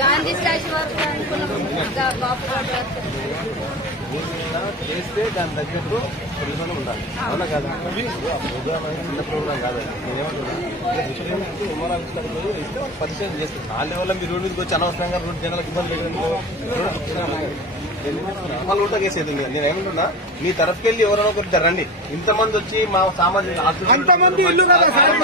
Gandhi statue వరకు అనుకున్నాం. బాపు చేస్తే దాని తగ్గట్టు పరిశ్రమ ఉండాలి. అవునా కాదు ప్రోగ్రామ్ అయితే చిన్న ప్రోగ్రామ్ కాదు. నేనేమంటున్నా ఇస్తే పరిచయం చేస్తాను. ఆ లెవెల్లో మీరు రోడ్డు మీదకి వచ్చి అనవసరంగా రెండు జనాలకు ఇబ్బంది మళ్ళీ ఉంటా కేసేది. నేను ఏమంటున్నా మీ తరఫుకెళ్ళి ఎవరైనా ఒకటి రండి. ఇంతమంది వచ్చి మా సామాజిక అంతమంది ఇల్లు కదా సార్